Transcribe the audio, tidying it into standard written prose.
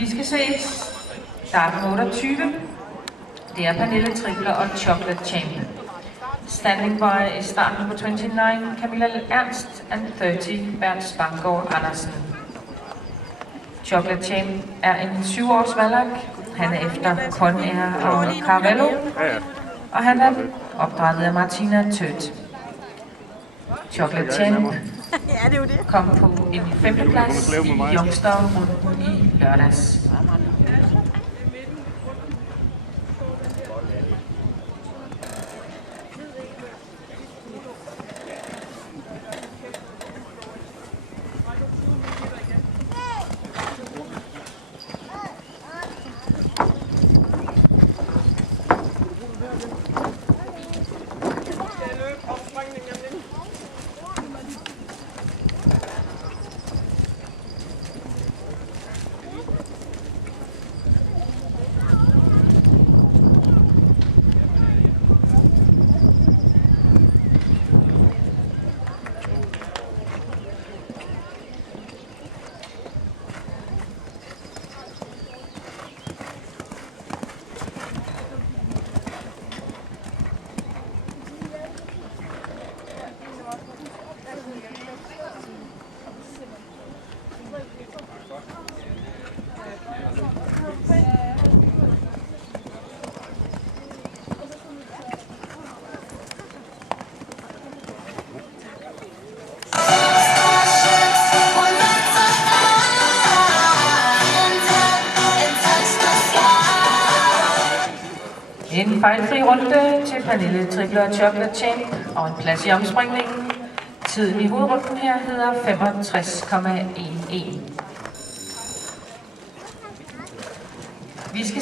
Vi skal se start 28. Det er Pernille Tripler og Chocolate Champ. Standing by is start number 29, Camilla Ernst, and 30, Bernd Spanggaard Andersen. Chocolate Champ er en 7-års valak. Han er efter Conair og Carvello, og han er opdrettet af Martina Tødt. Chocolate Champ kom på en 5. plads i Youngster i lørdags. En fejlfri runde til Pernille Tripler og Chocolate Champ og en plads i omspringningen. Tiden i hovedrunden her hedder 65,11. Vi skal